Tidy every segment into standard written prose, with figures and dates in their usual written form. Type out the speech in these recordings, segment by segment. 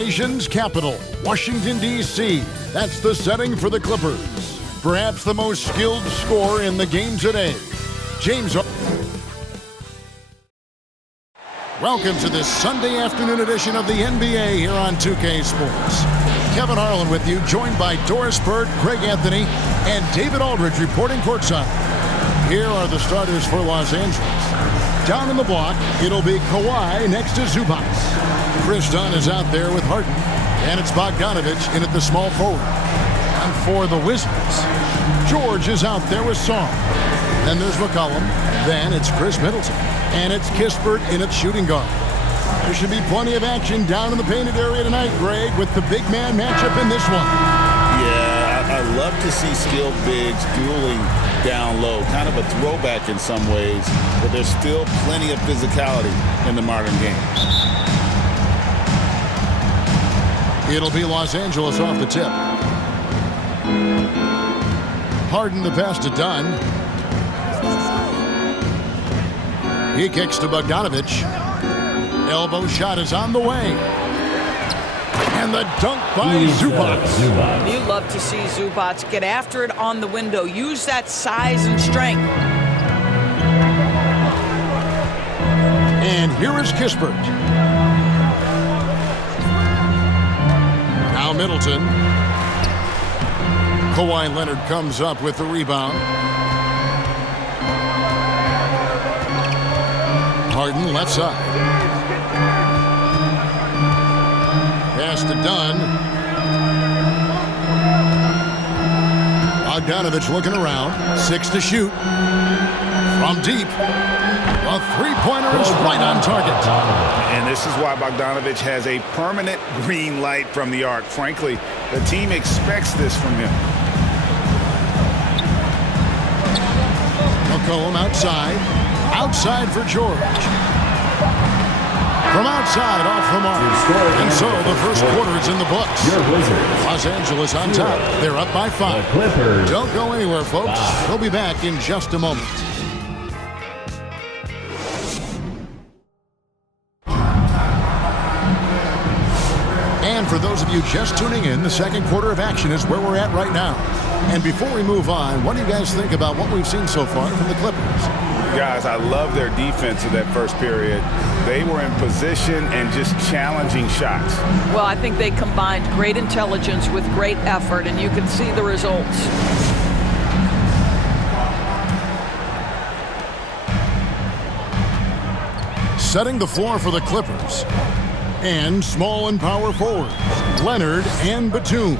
Nation's capital, Washington, D.C. That's the setting for the Clippers. Perhaps the most skilled scorer in the game today, James. Welcome to this Sunday afternoon edition of the NBA here on 2K Sports. Kevin Harlan with you, joined by Doris Bird, Craig Anthony, and David Aldridge reporting courtside. Here are the starters for Los Angeles. Down in the block, it'll be Kawhi next to Zubac. Chris Dunn is out there with Harden, and it's Bogdanovich in at the small forward. And for the Wizards, George is out there with Song. Then there's McCollum. Then it's Chris Middleton. And it's Kispert in at shooting guard. There should be plenty of action down in the painted area tonight, Greg, with the big man matchup in this one. Yeah, I love to see skilled bigs dueling down low. Kind of a throwback in some ways, but there's still plenty of physicality in the modern game. It'll be Los Angeles off the tip. Harden the pass to Dunn. He kicks to Bogdanovich. Elbow shot is on the way. And the dunk by Zubac. You love to see Zubac get after it on the window. Use that size and strength. And here is Kispert. Now Middleton. Kawhi Leonard comes up with the rebound. Harden left side. Pass to Dunn. Bogdanovich looking around. 6 to shoot. From deep. A three-pointer is right on target. And this is why Bogdanovich has a permanent green light from the arc. Frankly, the team expects this from him. McCollum outside. Outside for George. From outside, off the mark. And so the first quarter is in the books. Los Angeles on top. They're up by 5. Don't go anywhere, folks. We'll be back in just a moment. And for those of you just tuning in, the second quarter of action is where we're at right now. And before we move on, what do you guys think about what we've seen so far from the Clippers? Guys, I love their defense in that first period. They were in position and just challenging shots. Well, I think they combined great intelligence with great effort, and you can see the results. Setting the floor for the Clippers. And small and power forwards, Leonard and Batum.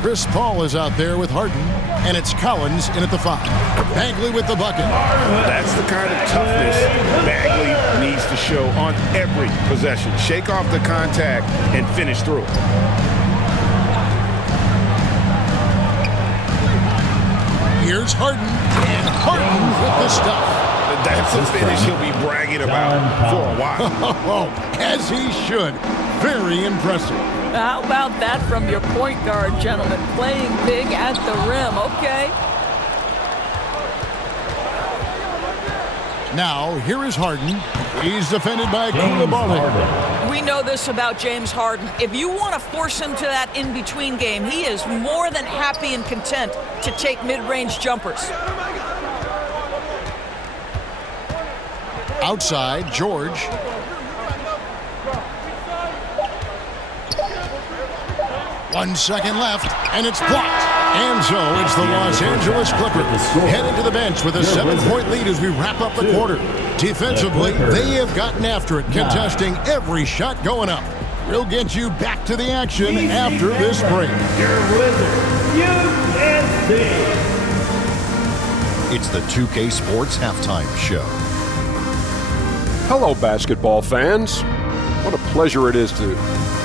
Chris Paul is out there with Harden, and it's Collins in at the 5. Bagley with the bucket. That's the kind of toughness Bagley needs to show on every possession. Shake off the contact and finish through. Here's Harden, and Harden with the stuff. That's a finish he'll be bragging about for a while. As he should. Very impressive. How about that from your point guard, gentlemen? Playing big at the rim, okay. Now, here is Harden. He's defended by Koulibaly. We know this about James Harden. If you want to force him to that in-between game, he is more than happy and content to take mid-range jumpers. Outside, George. One second left, and it's blocked. And so it's the Los Angeles Clippers headed to the bench with a 7-point lead as we wrap up the quarter. Defensively, they have gotten after it, contesting every shot going up. We'll get you back to the action after this break. It's the 2K Sports Halftime Show. Hello, basketball fans. What a pleasure it is to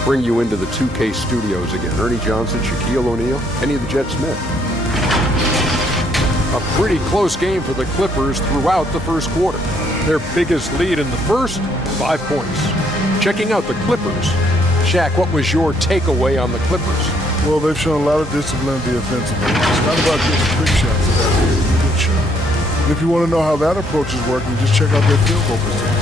bring you into the 2K studios again. Ernie Johnson, Shaquille O'Neal, Kenny the Jet Smith. A pretty close game for the Clippers throughout the first quarter. Their biggest lead in the first, 5 points. Checking out the Clippers. Shaq, what was your takeaway on the Clippers? Well, they've shown a lot of discipline defensively. It's not about getting trick shots, it's about getting a good shot. And if you want to know how that approach is working, just check out their field goal percentage.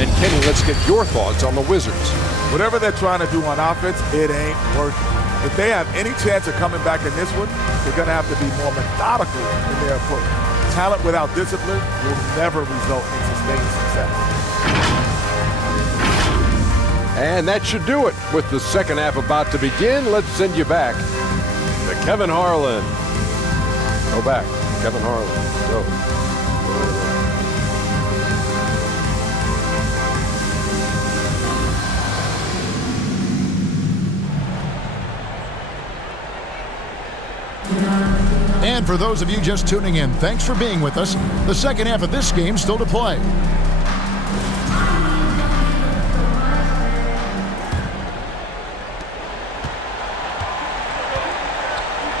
And Kenny, let's get your thoughts on the Wizards. Whatever they're trying to do on offense, it ain't working. If they have any chance of coming back in this one, they're going to have to be more methodical in their approach. Talent without discipline will never result in sustained success. And that should do it. With the second half about to begin, let's send you back to Kevin Harlan. Go back, Kevin Harlan. Go. And for those of you just tuning in, thanks for being with us. The second half of this game still to play.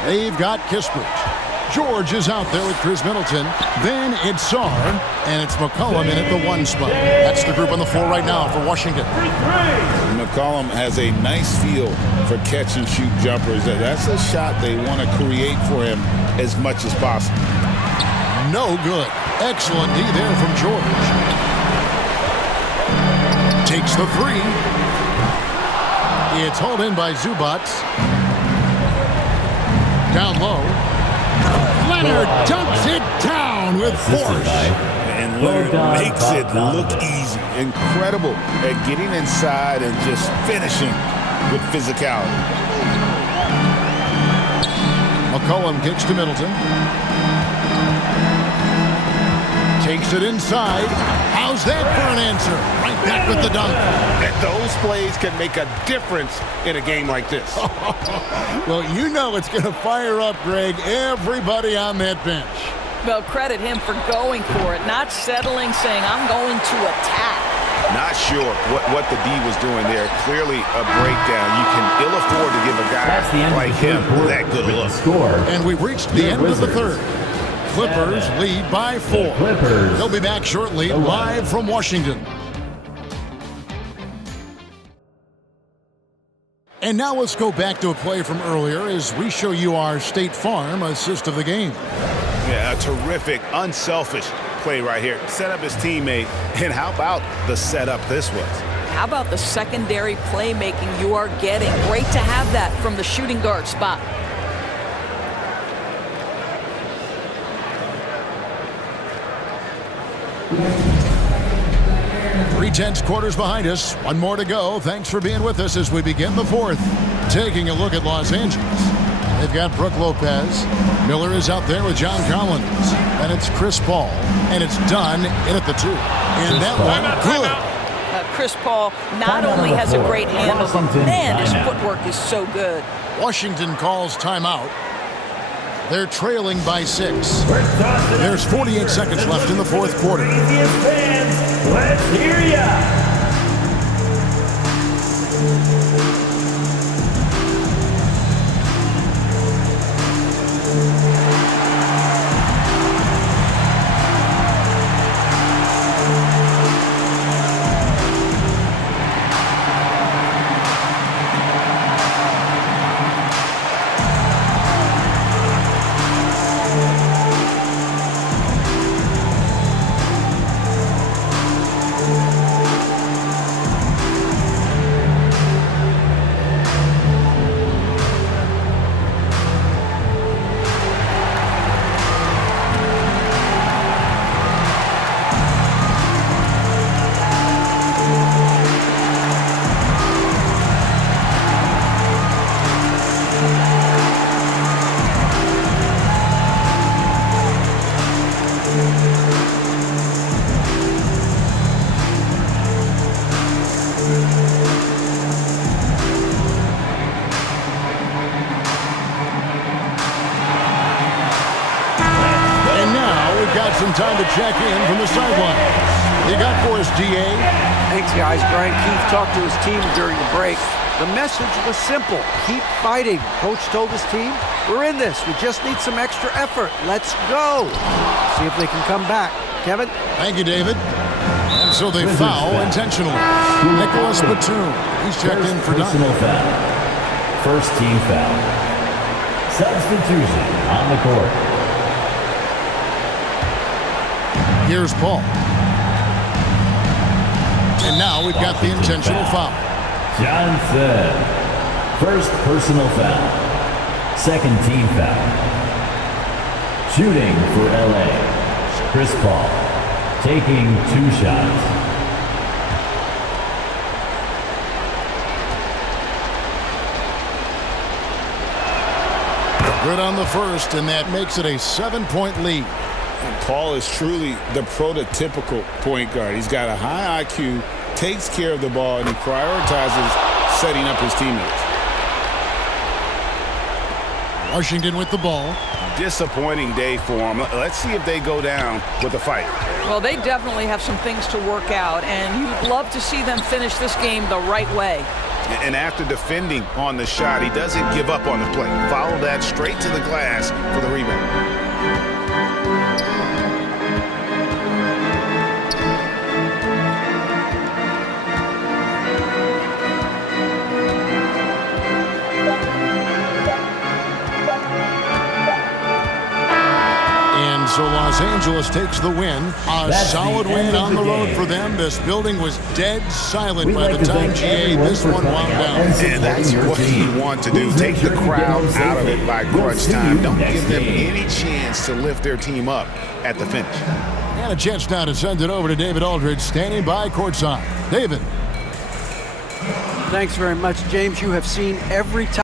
They've got Kispert. George is out there with Chris Middleton. Then it's Sarr, and it's McCollum in at the 1 spot. That's the group on the floor right now for Washington. McCollum has a nice feel for catch and shoot jumpers. That's a shot they want to create for him as much as possible. No good. Excellent D there from George. Takes the 3. It's hauled in by Zubac. Down low. Leonard dunks it down with force. And Leonard makes it look easy. Incredible at getting inside and just finishing with physicality. McCollum kicks to Middleton. Takes it inside. How's that for an answer? Right back with the dunk. And those plays can make a difference in a game like this. Well, you know it's going to fire up, Greg, everybody on that bench. Well, credit him for going for it, not settling, saying, I'm going to attack. Not sure what the D was doing there. Clearly a breakdown. You can ill afford to give a guy like him that good a look. And we've reached the end of the third. Clippers lead by 4. They'll be back shortly, live from Washington. And now let's go back to a play from earlier as we show you our State Farm assist of the game. Yeah, a terrific, unselfish play right here. Set up his teammate. And how about the setup this was? How about the secondary playmaking you are getting? Great to have that from the shooting guard spot. 3/10 quarters behind us. One more to go. Thanks for being with us as we begin the fourth. Taking a look at Los Angeles. They've got Brook Lopez. Miller is out there with John Collins. And it's Chris Paul. And it's done in at the 2. And that one, good. Chris Paul not only has a great handle, but man, his footwork is so good. Washington calls timeout. They're trailing by 6. There's 48 seconds left in the fourth quarter. Let's hear ya! Some time to check in from the sideline. You got for us, DA? Thanks, guys. Brian Keefe talked to his team during the break. The message was simple. Keep fighting. Coach told his team, we're in this. We just need some extra effort. Let's go. See if they can come back. Kevin? Thank you, David. And so they foul intentionally. Nicholas Batum. He's checked in for dunk. First team foul. Substitution on the court. Here's Paul. And now we've got the intentional foul. Johnson. First personal foul. Second team foul. Shooting for LA. Chris Paul. Taking 2 shots. Good on the first, and that makes it a 7-point lead. And Paul is truly the prototypical point guard. He's got a high IQ, takes care of the ball, and he prioritizes setting up his teammates. Washington with the ball. Disappointing day for them. Let's see if they go down with a fight. Well, they definitely have some things to work out, and you'd love to see them finish this game the right way. And after defending on the shot, he doesn't give up on the play. Follow that straight to the glass for the rebound. So Los Angeles takes the win. A solid win on the road for them. This building was dead silent by the time GA this one wound down. And that's what you want to do. Take the crowd out of it by crunch time. Don't give them any chance to lift their team up at the finish. And a chance now to send it over to David Aldridge, standing by courtside. David. Thanks very much, James. You have seen every time.